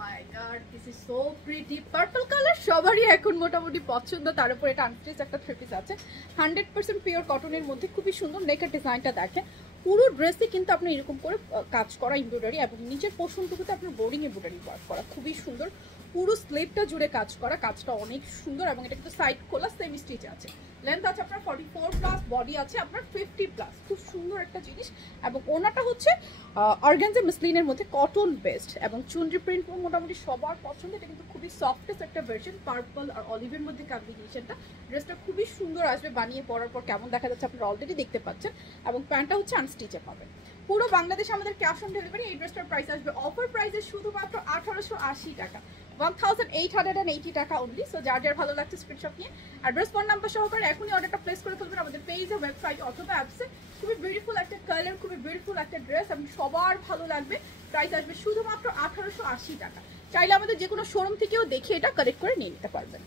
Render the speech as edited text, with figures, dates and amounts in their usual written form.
My god, this is so pretty. Purple colour সবারই এখন মোটামুটি পছন্দ। তার উপর এটা আনস্টিচ একটা থ্রি পিস আছে, 100% পিওর কটনের মধ্যে। খুবই সুন্দর নেকের ডিজাইনটা দেখেন। পুরো ড্রেসে কিন্তু আপনি এরকম করে কাজ করা এমব্রয়ডারি এবং নিচের পোর্শনটুকুতে আপনার বোর্ডিং এমব্রয়ডারি ওয়ার্ক করা, খুবই সুন্দর। পুরো স্লিভটা জুড়ে কাজ করা, কাজটা অনেক সুন্দর এবং এটা কিন্তু সাইড খোলা সেমি স্টিচ আছে। লেন্থ আছে আপনার 44+, বডি আছে আপনার 50+। খুব সুন্দর একটা জিনিস। এবং ওনাটা হচ্ছে অর্গানজা মসলিনের মধ্যে কটন বেস্ট এবং চুনরি প্রিন্ট মোটামুটি সবার পছন্দ। এটা কিন্তু খুবই সফটেস্ট একটা ভার্সন, পার্পল আর অলিভের মধ্যে কম্বিনেশনটা। ড্রেসটা খুবই সুন্দর আসবে, বানিয়ে পরার পর কেমন দেখা যাচ্ছে আপনারা অলরেডি দেখতে পাচ্ছেন। এবং প্যান্টটা হচ্ছে আনস্টিচে পাবেন। পুরো বাংলাদেশে আমাদের ক্যাশ অন ডেলিভারি। এই ড্রেসটার প্রাইস আসবে অফার প্রাইসে শুধুমাত্র 1880 টাকা, 1880 টাকা অনলি। সো যার যার ভালো লাগছে স্ক্রিনশট নিয়ে অ্যাড্রেস ফোন নাম্বার সহকারে এখনই অর্ডারটা প্লেস করে ফেলবেন আমাদের পেজে, ওয়েবসাইট অথবা অ্যাপসে। খুবই বিউটিফুল একটা কালার, খুবই বিউটিফুল একটা ড্রেস এবং সবার ভালো লাগবে। প্রাইস আসবে শুধুমাত্র 1880 টাকা। চাইলে আমাদের যে কোনো শোরুম থেকেও দেখে এটা কালেক্ট করে নিয়ে নিতে পারবেন।